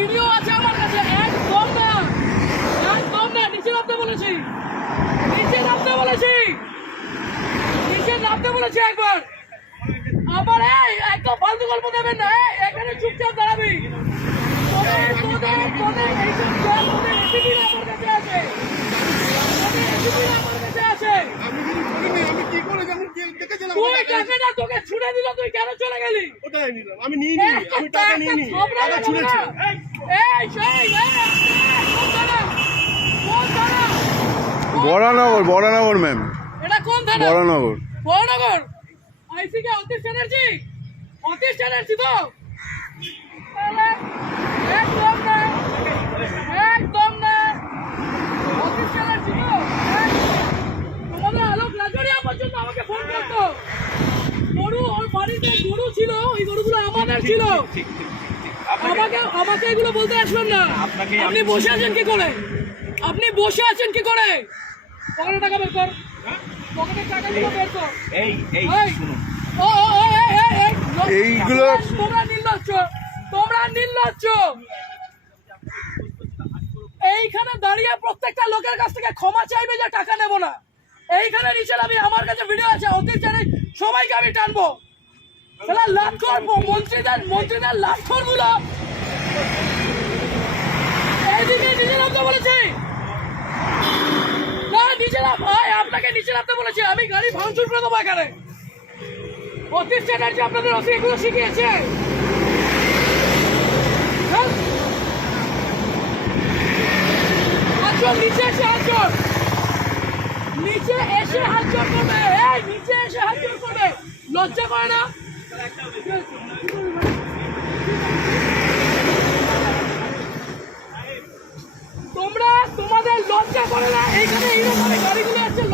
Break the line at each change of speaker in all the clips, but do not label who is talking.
Video আছে আমার কাছে, একদম না একদম না, নিচে নামতে বলেছি, নিচে নামতে বলেছি, নিচে নামতে বলেছি একবার। আমার এই একদম ফালতু গল্প দেবেন না এখানে চুপচাপ দাঁড়াবি। তোদের তোদের তোদের এইসব আমার কাছে আছে তোদের রেসিপিরা আমার কাছে আছে
আমি কিছু করিনি আমি কি করে যেমন কি- দেখেছিলাম
তুই
ওটা টাকা-
টাকাটা তোকে ছুড়ে দিল তুই কেন চলে গেলি?
ওটাই নিলাম আমি নিয়ে নিই আমি টাকা নিয়ে নিই টাকা ছুঁড়েছি।
এই সেই
বরানগর বরানগর ম্যাম
এটা কোন থানা
বরানগর।
বড়নগর আইসি কে অতীশ চ্যাটার্জি? অতীশ চ্যাটার্জি তো? একদম না একদম না। অতীশ চ্যাটার্জি তো? হ্যাঁ? তোমাদের আলোক লাজরিয়া পর্যন্ত আমাকে ফোন করতো। গরু ওর বাড়িতে গরু ছিল ওই গরুগুলো আমাদের ছিল। আমাকে আমাকে এগুলো বলতে আসবেন না। আপনি বসে আছেন কি করে? আপনি বসে আছেন কি করে? পকেটে টাকা বের কর। পকেটের টাকাগুলো বের কর।
এই এই
এই,
শুনুন।
ও, ও, ও, এই, এই, এই,
এইগুলো-
তোমরা- তোমরা নির্লজ্জ। তোমরা নির্লজ্জ। এইখানে দাঁড়িয়ে প্রত্যেকটা লোকের কাছ থেকে ক্ষমা চাইবে যে টাকা নেব না। এইখানে নিচে আমি আমার কাছে ভিডিও আছে, অতীত জানে, সবাইকে আমি টানবো। তাহলে লাক্ষর মন্ত্রীদের মন্ত্রীদের লাক্ষরগুলো এইদিকে নিচে নামতে না, নিচে নাম, ভাই, আপনাকে নিচে নামতে বলেছি, আমি গাড়ি ভাঙচুর করে দেবো এখানে। অতীশ চ্যাটার্জি আপনাদের এগুলো শিখিয়েছে হ্যাঁ? হাতজোড়, নিচে এসে হাতজোড়। নিচে এসে হাত জোর করবে এই নিচে এসে হাত জোর করবে লজ্জা করে না তোমরা তোমাদের লজ্জা করে না এইখানে এইরকম গাড়িগুলো আছে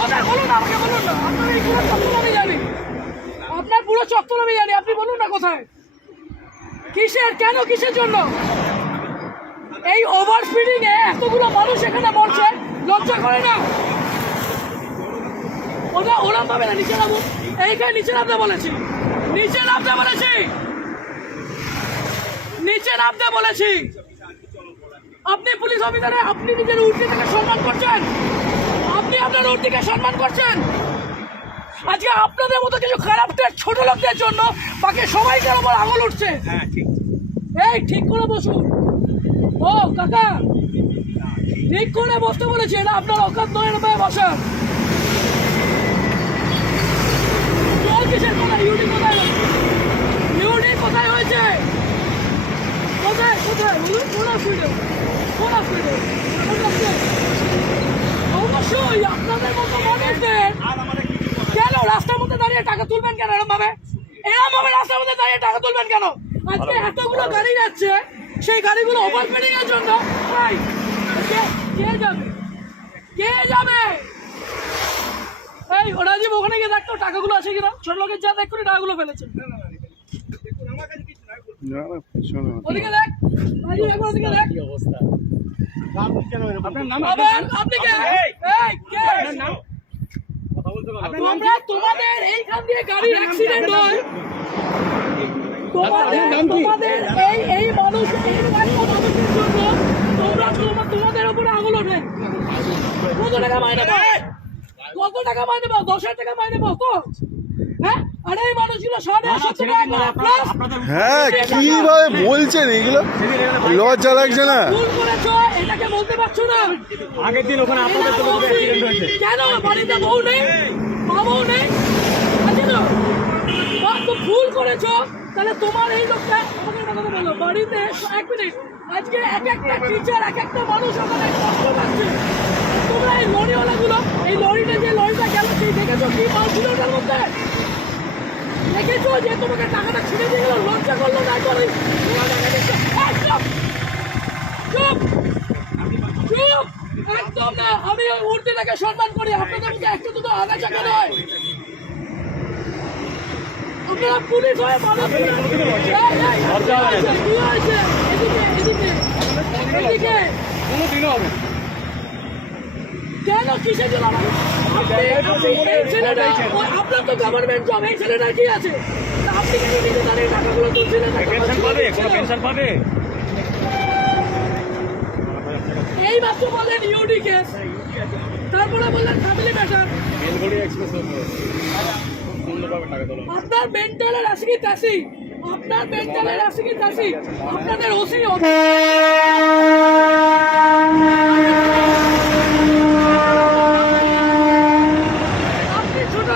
কোথায় বলুন আমাকে বলুন না। আপনার এই পুরো চত্বর আমি জানি। আপনার পুরো চত্বর আমি আপনি বলুন না কোথায়? কিসের? কেন কিসের জন্য? এই ওভার স্পিডিং এ এতগুলো মানুষ এখানে মরছে, লজ্জা করে না? ওরা ওরম ভাবে না, নিচে নামো এইখানে নিচে নামতে বলেছি। নিচে নামতে বলেছি। নিচে নামতে বলেছি। আপনি পুলিশ অফিসারে, আপনি নিজের উর্দিটাকে সম্মান করছেন আপনার উর্দিকে সম্মান করছেন? আজকে আপনাদের মতো কিছু খারাপদের ছোট লোকদের জন্য বাকি সবাইকার উপর আঙুল উঠছে।
হ্যাঁ ঠিক।
এই ঠিক করে বসুন। ও কাকা ঠিক করে বসতে বলেছি এটা আপনার অকাত নয় না বসান। কিসের কোথায়? ইউনি কোথায়? ইউনি কোথায় হয়েছে? কোথায় কোথায়? বলুন কোন অসুবিধা? কোন অসুবিধা? অবশ্যই আপনাদের মতো মানুষদের। কেন রাস্তার মধ্যে দাঁড়িয়ে টাকা তুলবেন কেন এরকম ভাবে এরকম ভাবে রাস্তার মধ্যে দাঁড়িয়ে টাকা তুলবেন কেন? আজকে এতগুলো গাড়ি যাচ্ছে সেই গাড়িগুলো ওভারস্পিডিং এর জন্য। ভাই কে যাবে? কে যাবে? এই রাজীব ওখানে গিয়ে দেখতো টাকাগুলো আছে কিনা? ছোট লোকের যা দেখ করে টাকাগুলো ফেলেছে। ওদিকে দেখ ওদিকে দেখ।
আপনার নাম
আপনি কে এই কে? তোমরা তোমাদের এইখান দিয়ে গাড়ির অ্যাক্সিডেন্ট হয়। তোমাদের তোমাদের এই এই মানুষ এই মানুষের জন্য তোমরা তোমাদের উপরে আঙুল ওঠে। কত টাকা মাইনে পাও? কত টাকা মাইনে পাও? দশ হাজার টাকা মাইনে পাও? তো হ্যাঁ
কীভাবে বলছেন এগুলো? লজ্জা লাগছে না।
ভুল করেছ এটাকে বলতে পারছ না।
আগের দিন ওখানে আপনাদের তো অ্যাক্সিডেন্ট হয়েছে।
কেন? বাড়িতে বউ নেই? মা নেই? আছে তো? তো ভুল করেছ। তাহলে তোমার এই লোকটা আমাকে কথা বাড়িতে এক মিনিট। আজকে এক একটা টিচার এক একটা মানুষ ওখানে কষ্ট পাচ্ছে। তোমরা এই লরিওয়ালাগুলো এই লরিটা যে লরিটা গেল সেই দেখেছ কি মাল ছিল ওটার মধ্যে দেখেছ যে তোমাকে টাকাটা ছিঁড়ে দিয়ে গেল লজ্জা করল না করে একদম না আমি ওই মূর্তিটাকে সম্মান করি আপনাদের মুখে একটু দুটো আগাছা কেন হয় আপনারা পুলিশ হয়ে মানুষ? এদিকে, এদিকে, এদিকে।
কোনোদিনও হবে।
কেন কিসের জন্য আপনার তো গভর্নমেন্ট জব এই আছে? আপনি কেন নিজে দাঁড়িয়ে টাকাগুলো তুলছিলেন
পেনশন পাবে কোনো পেনশন পাবে?
এই মাত্র বললেন ইউডি কেস তারপরে বললেন ফ্যামিলি ম্যাটার
বেলগড়ি এক্সপ্রেস।
আপনার মেন্টালের আসি কি তাসি আপনার মেন্টালের আসি তাসি আপনাদের ওসি আপনি ছোট লোক ওটা স্বীকার করুন আপনি স্বীকার করুন ওদিকে কোথায় ওদিকে কোথায় রাখুন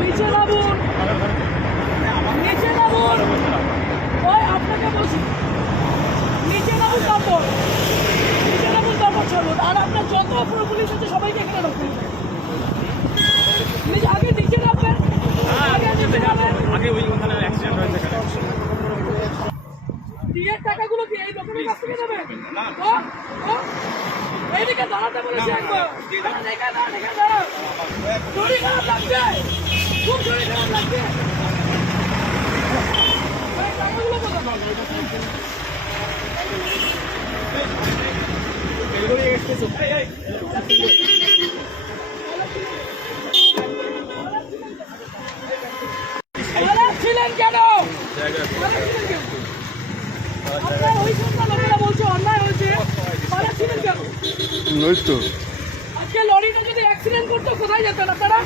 নিচে নামুন। নিচে নামুন। ওই আপনাকে বলছি। নিচে নামুন তারপর। নিচে নামুন তারপর চলুন। আর আপনার যত পুরো পুলিশ আছে সবাইকে এখানে রাখুন আগে নিচে নামবেন। আগে
আগে ওই ওখানে অ্যাক্সিডেন্ট হয়েছে
বিয়ের টাকাগুলো কি এই লোকের কাছ থেকে দেবে এইদিকে দাঁড়াতে বলেছি একবার। দাঁড়ান, এখানে দাঁড়ান। শরীর খারাপ লাগছে ছিলেন কেন আপনার ওই সন্ধ্যা লোকেরা বলছে অন্যায় হয়েছে খারাপ ছিলেন কেন আজকে লরিটা যদি অ্যাক্সিডেন্ট করতো কোথায় যেতেন আপনারা?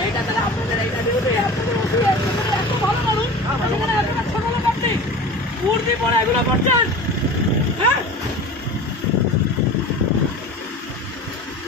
এইটা তাহলে আপনাদের এইটা ডিউটি আপনাদের আপনাদের এত ভালো মানুষ আপনারা ছোট লোক আপনি। কুর্তি পরে এগুলো করছেন? হ্যাঁ ও বাচ্চা যারা যারা এই রাস্তাতে যারা কাজ করেন আপনি সিভিকটার উপরে দোষটা দিচ্ছেন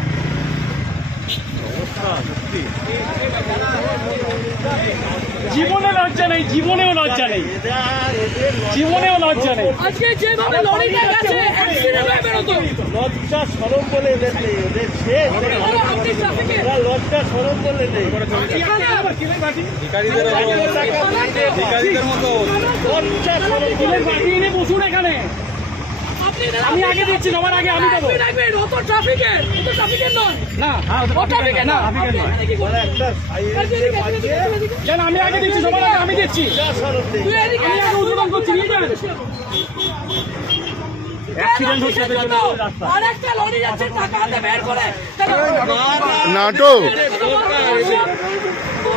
জীবনে লজ্জা নেই জীবনেও লজ্জা নেই। জীবনেও লজ্জা নেই।
আজকে যেভাবে লরিটা গেছে
লজ্জা সরম বলে এদের নেই ওদের শেষ
বলো,
লজ্জা সরম বলে নেই। লজ্জা সরম
পাঠিয়ে নিয়ে বসুন এখানে আমি আগে দিচ্ছি, সবার আগে আমি দেবো।
রাখবেন ও তো ট্রাফিকের ও তো ট্রাফিকের নয়।
না
ও ট্রাফিকের না।
কেন আমি আগে দিচ্ছি সবার আগে আমি দিচ্ছি। আমি আগে উদ্বোধন করছি, নিয়ে
নাটক।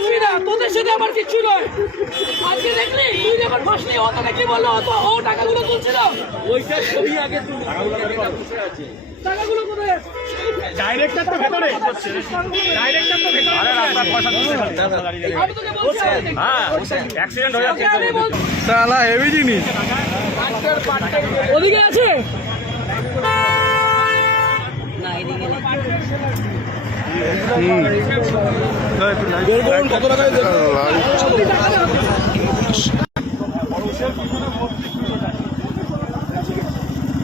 কাঁদবি না তোদের সাথে আমার কিচ্ছু নয়। আজকে দেখলি তুই যখন ফাঁসলি ও তোকে কি বলল? তো ও টাকাগুলো তুলছিল। ওইটা ছবি আগে তুলি টাকাগুলো কোথায়? আছে?
ডাইরেক্টর তো ভেতরে। ডাইরেক্টর তো ভেতরে। আরে রাস্তা পয়সা দিতে
আমি তোকে বলছি আগে দেখি।
হ্যাঁ অ্যাক্সিডেন্ট হয়ে
তোকে আমি
হেভি জিনিস।
ওদিকে আছে?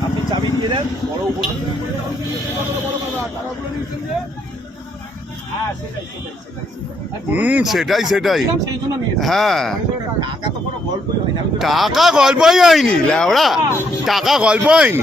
আপনি চাবি দিয়ে দেন বড়
হুম, সেটাই সেটাই। হ্যাঁ।
টাকা গল্পই
হয়নি, ল্যাওড়া। টাকা গল্প হয়নি।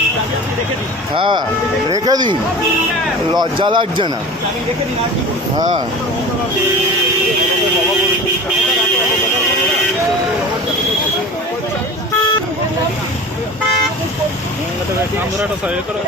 হ্যাঁ
রেখে দিন।
লজ্জা লাগছে না।
হ্যাঁ। আমরা একটা সাহায্য
করার